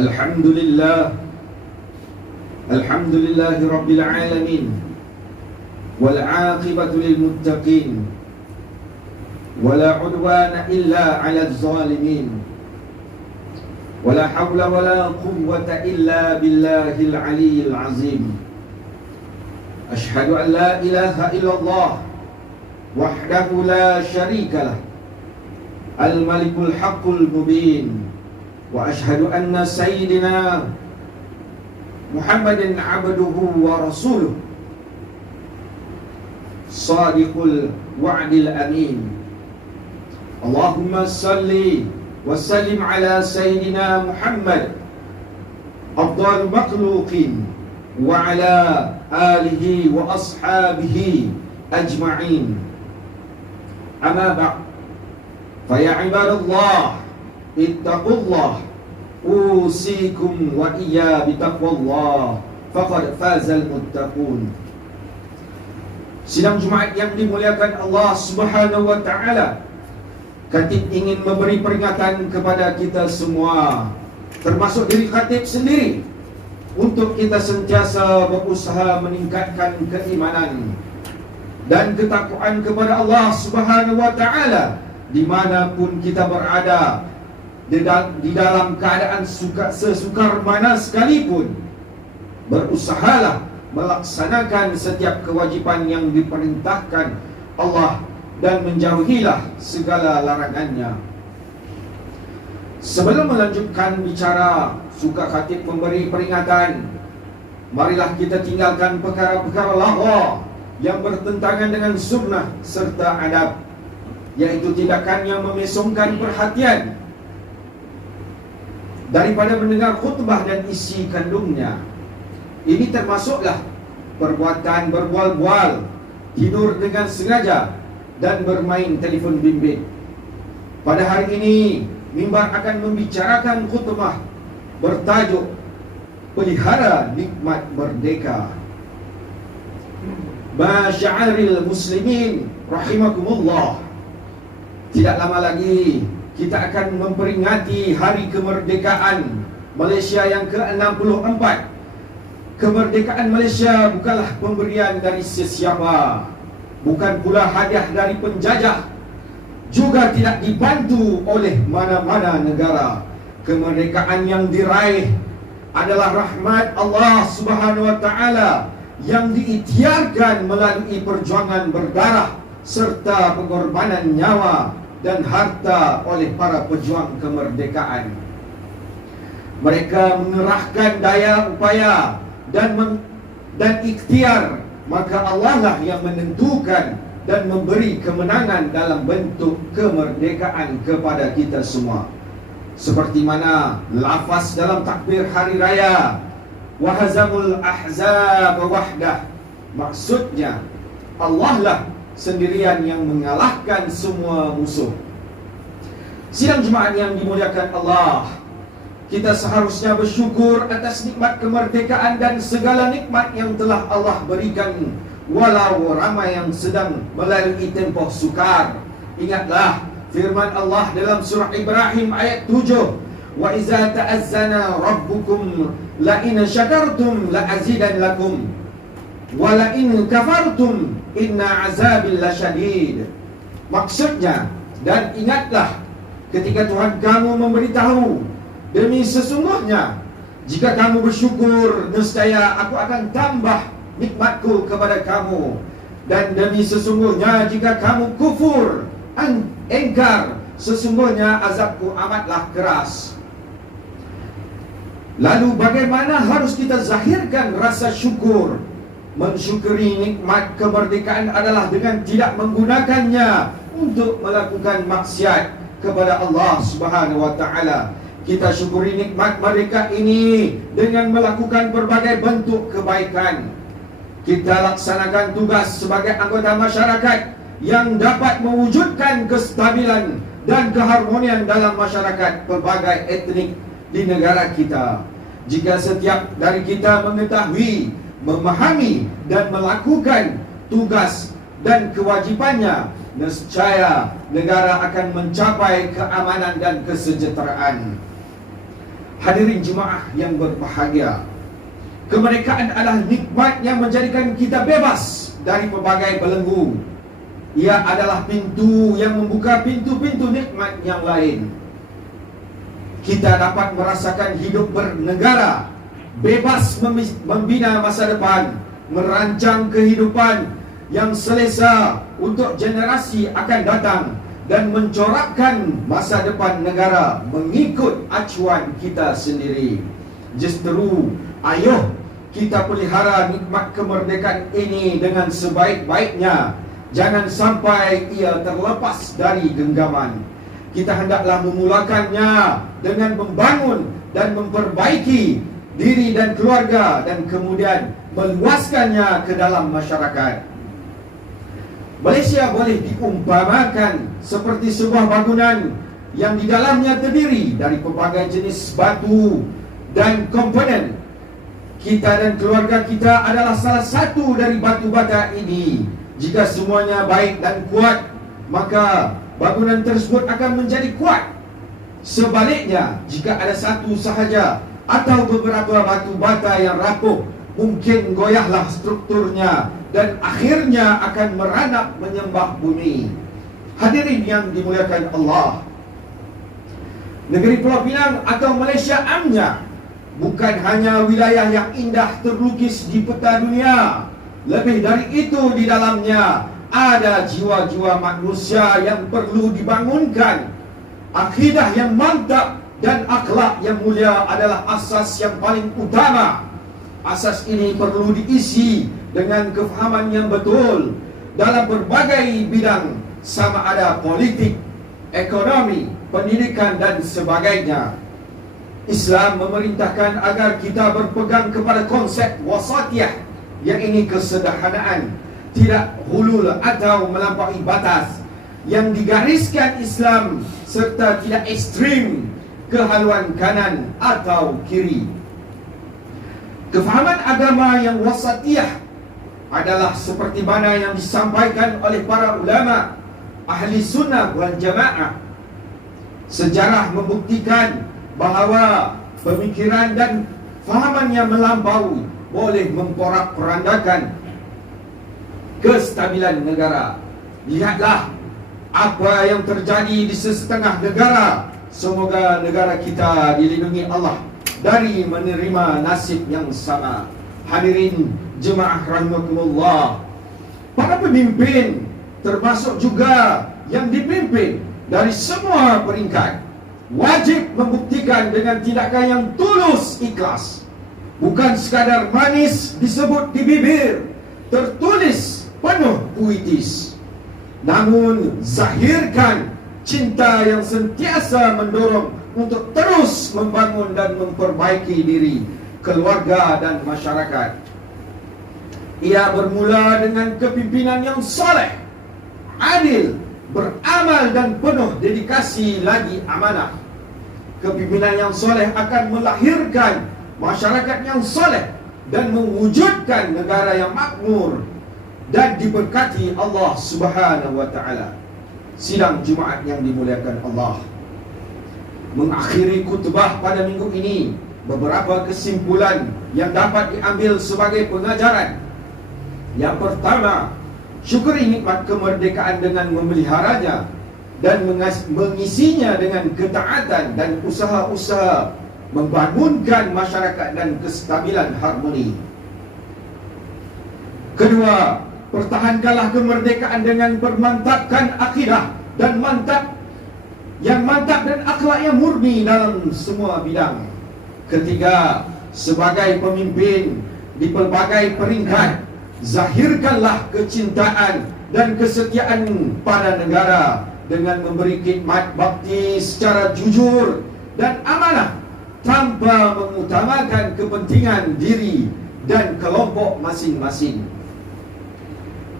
Alhamdulillah, Alhamdulillahi Rabbil Alamin, wal aqibatu lil muttaqin, wala udwana illa 'alal zalimin, wala hawla wala quwwata illa billahil aliyyil azim. Ashhadu an la ilaha illallah wahdahu la syarikalah, al-malikul haqqul mubin, wa ashhadu anna sayyidina Muhammadin abduhu wa rasuluh, sadiqul wa'dil amin. Allahumma salli wa sallim ala sayyidina Muhammad afdal makhluqin wa ala alihi wa ashabihi ajma'in. Amma ba'd, fa ya ibadallah ittaqullah, usikum wa iyya bitaqwallah, faqad fazal muttaqun. Sidang Jumaat yang dimuliakan Allah Subhanahu wa taala, Khatib ingin memberi peringatan kepada kita semua, termasuk diri Khatib sendiri, untuk kita sentiasa berusaha meningkatkan keimanan dan ketakwaan kepada Allah Subhanahu wa taala dimanapun kita berada, di dalam keadaan sesukar mana sekalipun. Berusahalah melaksanakan setiap kewajipan yang diperintahkan Allah dan menjauhilah segala larangannya. Sebelum melanjutkan bicara, suka Khatib memberi peringatan, marilah kita tinggalkan perkara-perkara lahwa yang bertentangan dengan sunnah serta adab, yaitu tindakan yang memesongkan perhatian daripada mendengar khutbah dan isi kandungnya. Ini termasuklah perbuatan berbual-bual, tidur dengan sengaja, dan bermain telefon bimbit. Pada hari ini, mimbar akan membicarakan khutbah bertajuk Pelihara Nikmat Merdeka. Masya'aril muslimin rahimakumullah, tidak lama lagi kita akan memperingati hari kemerdekaan Malaysia yang ke-64. Kemerdekaan Malaysia bukanlah pemberian dari sesiapa, bukan pula hadiah dari penjajah, juga tidak dibantu oleh mana-mana negara. Kemerdekaan yang diraih adalah rahmat Allah Subhanahu wa taala yang diikhtiarkan melalui perjuangan berdarah serta pengorbanan nyawa dan harta oleh para pejuang kemerdekaan. Mereka mengerahkan daya upaya dan ikhtiar, maka Allah lah yang menentukan dan memberi kemenangan dalam bentuk kemerdekaan kepada kita semua. Seperti mana lafaz dalam takbir hari raya, wahazamul ahzab wahdah, maksudnya Allah lah sendirian yang mengalahkan semua musuh. Sidang Jumaat yang dimuliakan Allah, kita seharusnya bersyukur atas nikmat kemerdekaan dan segala nikmat yang telah Allah berikan, walau ramai yang sedang melalui tempoh sukar. Ingatlah firman Allah dalam surah Ibrahim ayat 7, wa iza ta'azzana rabbukum la in syakartum la azidan lakum wa la in kafartum inna azabil lasyadid. Maksudnya, dan ingatlah ketika Tuhan kamu memberitahu, demi sesungguhnya jika kamu bersyukur, nescaya aku akan tambah nikmatku kepada kamu, dan demi sesungguhnya jika kamu kufur, engkar, sesungguhnya azabku amatlah keras. Lalu bagaimana harus kita zahirkan rasa syukur? Mensyukuri nikmat kemerdekaan adalah dengan tidak menggunakannya untuk melakukan maksiat kepada Allah Subhanahu wa taala. Kita syukuri nikmat merdeka ini dengan melakukan berbagai bentuk kebaikan. Kita laksanakan tugas sebagai anggota masyarakat yang dapat mewujudkan kestabilan dan keharmonian dalam masyarakat pelbagai etnik di negara kita. Jika setiap dari kita mengetahui, memahami dan melakukan tugas dan kewajipannya, nescaya negara akan mencapai keamanan dan kesejahteraan. Hadirin jemaah yang berbahagia, kemerdekaan adalah nikmat yang menjadikan kita bebas dari pelbagai belenggu. Ia adalah pintu yang membuka pintu-pintu nikmat yang lain. Kita dapat merasakan hidup bernegara, bebas membina masa depan, merancang kehidupan yang selesa untuk generasi akan datang, dan mencorakkan masa depan negara mengikut acuan kita sendiri. Justru ayo kita pelihara nikmat kemerdekaan ini dengan sebaik-baiknya. Jangan sampai ia terlepas dari genggaman. Kita hendaklah memulakannya dengan membangun dan memperbaiki diri dan keluarga, dan kemudian meluaskannya ke dalam masyarakat. Malaysia boleh diumpamakan seperti sebuah bangunan yang di dalamnya terdiri dari pelbagai jenis batu dan komponen. Kita dan keluarga kita adalah salah satu dari batu bata ini. Jika semuanya baik dan kuat, maka bangunan tersebut akan menjadi kuat. Sebaliknya, jika ada satu sahaja atau beberapa batu bata yang rapuh, mungkin goyahlah strukturnya dan akhirnya akan meranap menyembah bumi. Hadirin yang dimuliakan Allah, negeri Pulau Pinang atau Malaysia amnya bukan hanya wilayah yang indah terlukis di peta dunia. Lebih dari itu, di dalamnya ada jiwa-jiwa manusia yang perlu dibangunkan. Akidah yang mantap dan akhlak yang mulia adalah asas yang paling utama. Asas ini perlu diisi dengan kefahaman yang betul dalam berbagai bidang, sama ada politik, ekonomi, pendidikan dan sebagainya. Islam memerintahkan agar kita berpegang kepada konsep wasatiyah, yang ini kesederhanaan, tidak hulul atau melampaui batas, yang digariskan Islam, serta tidak ekstrim ke haluan kanan atau kiri. Kefahaman agama yang wasatiyah adalah seperti mana yang disampaikan oleh para ulama ahli sunnah wal jamaah. Sejarah membuktikan bahawa pemikiran dan fahaman yang melampaui boleh memporak-porandakan kestabilan negara. Lihatlah apa yang terjadi di sesetengah negara. Semoga negara kita dilindungi Allah dari menerima nasib yang sama. Hadirin jemaah rahimakumullah, para pemimpin, termasuk juga yang dipimpin dari semua peringkat, wajib membuktikan dengan tindakan yang tulus ikhlas. Bukan sekadar manis disebut di bibir, tertulis penuh puitis, namun zahirkan cinta yang sentiasa mendorong untuk terus membangun dan memperbaiki diri, keluarga dan masyarakat. Ia bermula dengan kepimpinan yang soleh, adil, beramal dan penuh dedikasi lagi amanah. Kepimpinan yang soleh akan melahirkan masyarakat yang soleh dan mewujudkan negara yang makmur dan diberkati Allah Subhanahu wa taala. Sidang Jumaat yang dimuliakan Allah, mengakhiri khutbah pada minggu ini, beberapa kesimpulan yang dapat diambil sebagai pengajaran. Yang pertama, syukuri nikmat kemerdekaan dengan memeliharanya dan mengisinya dengan ketaatan dan usaha-usaha membangunkan masyarakat dan kestabilan harmoni. Kedua, pertahankanlah kemerdekaan dengan bermantapkan akidah dan mantap dan akhlak yang murni dalam semua bidang. Ketiga, sebagai pemimpin di pelbagai peringkat, zahirkanlah kecintaan dan kesetiaan pada negara dengan memberi khidmat bakti secara jujur dan amanah, tanpa mengutamakan kepentingan diri dan kelompok masing-masing.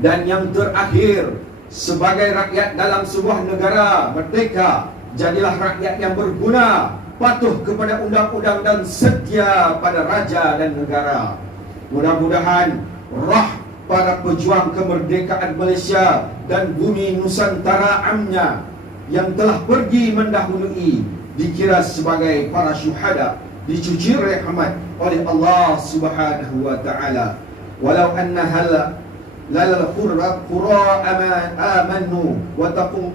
Dan yang terakhir, sebagai rakyat dalam sebuah negara merdeka, jadilah rakyat yang berguna, patuh kepada undang-undang dan setia pada raja dan negara. Mudah-mudahan roh para pejuang kemerdekaan Malaysia dan bumi Nusantara amnya yang telah pergi mendahului dikira sebagai para syuhada dicuci rahmat oleh Allah Subhanahu wa taala. Walau anna lal qura amanu wattaqu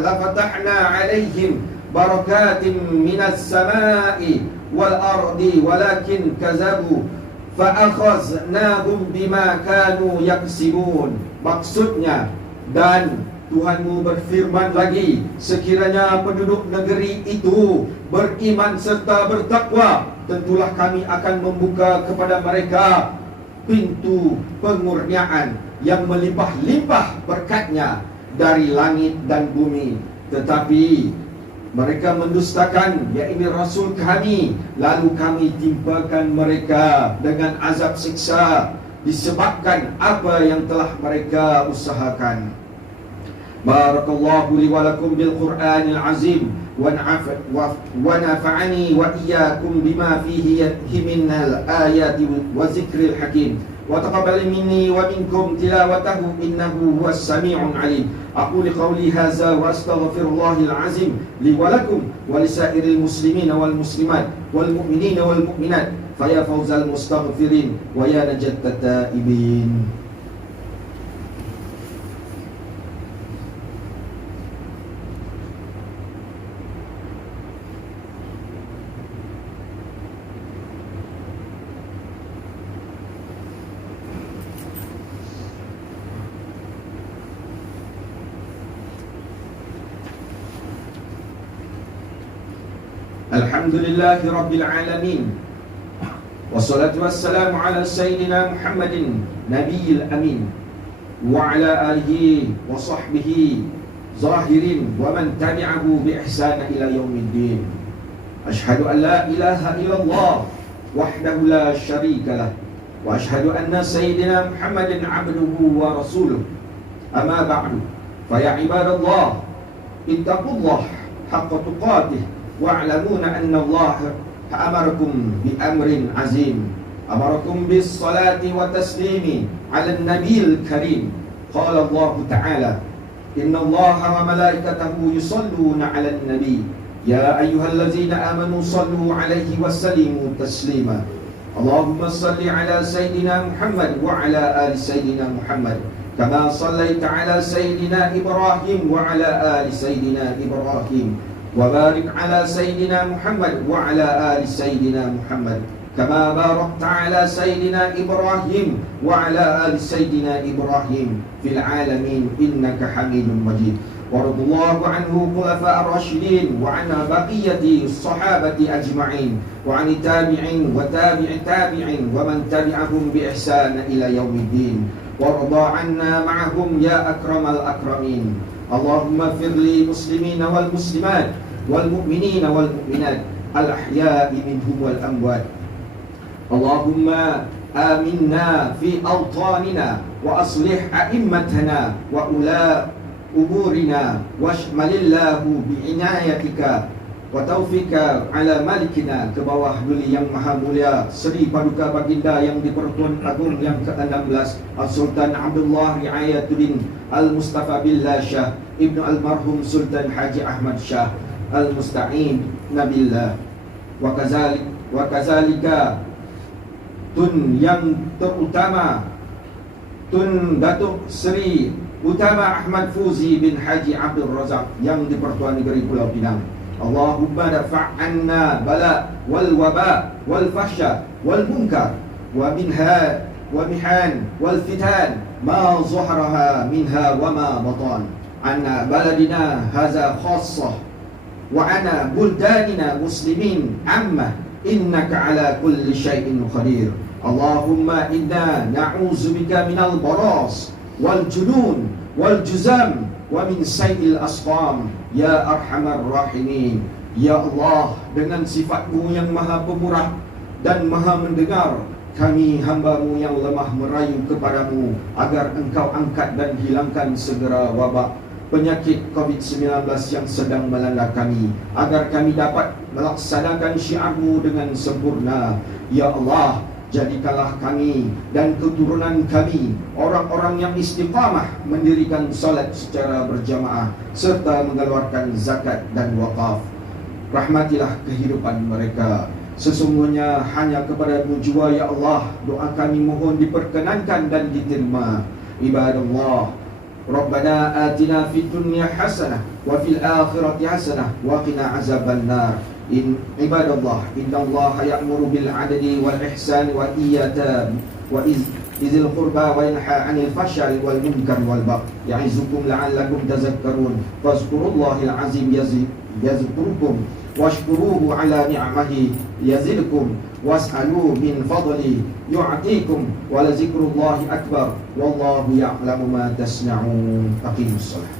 lafatahna alaihim barakatin minas samai wal ardi walakin kazabu fa'akhaznahum bima kanu yaksibun. Maksudnya, dan Tuhanmu berfirman lagi, sekiranya penduduk negeri itu beriman serta bertakwa, tentulah kami akan membuka kepada mereka pintu pengurniaan yang melimpah-limpah berkatnya dari langit dan bumi. Tetapi mereka mendustakan, yakni Rasul kami, lalu kami timpakan mereka dengan azab siksa disebabkan apa yang telah mereka usahakan. Barakallahu li wa lakum bil Qur'anil azim wa nafa'ani wa iyyakum bima fihi minal ayati wa zikril hakim wa taqabbal minni wa minkum tilawatahu innahu huwas sami'un alim. Aqulu qawli hadza wa astaghfirullahal azim li wa lakum wa lisairil muslimina wal muslimat wal mu'minina wal mu'minat faya fawzal mustaghfirin wa ya najat taibin. Alhamdulillahi Rabbil Alamin, wassalatu wassalamu ala Sayyidina Muhammadin Nabiyil Amin, wa ala alihi wa sahbihi zahirin wa man tabi'ahu bi ihsana ila yaumiddin. Ashhadu an la ilaha illallah wahdahu la syarika lah, wa ashhadu anna Sayyidina Muhammadin abduhu wa rasuluh. Amma ba'du, fa ya ibadallah, ittaqullah haqqa tuqatih wa'lamuna anna Allah amarakum bi amrin azim, amarakum bis salati wa taslimi ala nabiyil karim. Qala Allah ta'ala, inna Allah wa malaikatahu yusalluna ala nabi ya ayyuhallazina amanu sallu alaihi wa sallimu taslima. Allahumma salli ala Sayyidina Muhammad wa ala ali Sayyidina Muhammad kama sallaita ala Sayyidina Ibrahim wa ala ali Sayyidina Ibrahim wa barik ala Sayyidina Muhammad wa ala ali Sayyidina Muhammad kama barakta ala Sayyidina Ibrahim wa ala ali Sayyidina Ibrahim fil alamin innaka Hamidum Majid. Waradallahu anhu khulafa'ir rasyidin wa anna baqiyati sahabati ajma'in wa anit tabi'in wa tabi'i tabi'in wa man tabi'ahum bi ihsan ila yaumiddin. Warda 'anna ma'ahum ya akramal akramin. Allahumma firli muslimina wal muslimat wal mu'minina wal mu'minat al ahya'i minhum wal amwat. Allahumma aminna fi awtanina wa aslih a'immatana wa ula umurina washmalillahu bi'inayatika wa taufika ala malikina. Ke bawah duli yang maha mulia Seri Paduka Baginda yang di-Pertuan Agong yang ke-16 Al-Sultan Abdullah Riayatuddin Al-Mustafa Billah Shah Ibnu Al-Marhum Sultan Haji Ahmad Shah Al-Musta'in Nabillah wa kazalika Tun yang terutama Tun Datuk Seri Utama Ahmad Fuzi bin Haji Abdul Razak yang di-Pertuan Negeri Pulau Pinang. Allahumma dafa'anna bala wal waba wal fahsya wal munkar wa minha wa mihan wal fitan ma zaharaha minha wa ma batan anna baladina hadza khassah wa ana buldanina muslimin amma innaka ala kulli syai'in qadir. Allahumma inna na'udzubika minal baras wal junun wal juzam wa min sayyil asqam ya arhamar rahimin. Ya Allah, dengan sifat-Mu yang maha pemurah dan maha mendengar, kami hamba-Mu yang lemah merayu kepadamu agar Engkau angkat dan hilangkan segera wabak penyakit COVID-19 yang sedang melanda kami, agar kami dapat melaksanakan syiar-Mu dengan sempurna. Ya Allah, jadikanlah kami dan keturunan kami orang-orang yang istiqamah mendirikan salat secara berjamaah serta mengeluarkan zakat dan wakaf. rahmatilah kehidupan mereka. Sesungguhnya hanya kepada-Mu jua ya Allah doa kami mohon diperkenankan dan diterima. Ibadallah, Rabbana atina fid dunya hasanah wa fil akhirati hasanah wa qina azabannar. Ibadallah, innallaha ya'muru bil 'adli wal ihsani wa iyata wa izil qurba wa yanha 'anil fahsya'i wal munkar wal baghi ya'izukum la'allakum tadhakkarun. Fazkurullahal 'azim yazkurkum washkuruhu 'ala ni'amihi yazidkum was'alu min fadli yu'tikum wa la zikrullahi akbar wallahu ya'lamu ma tasna'un. Aqimus shalah.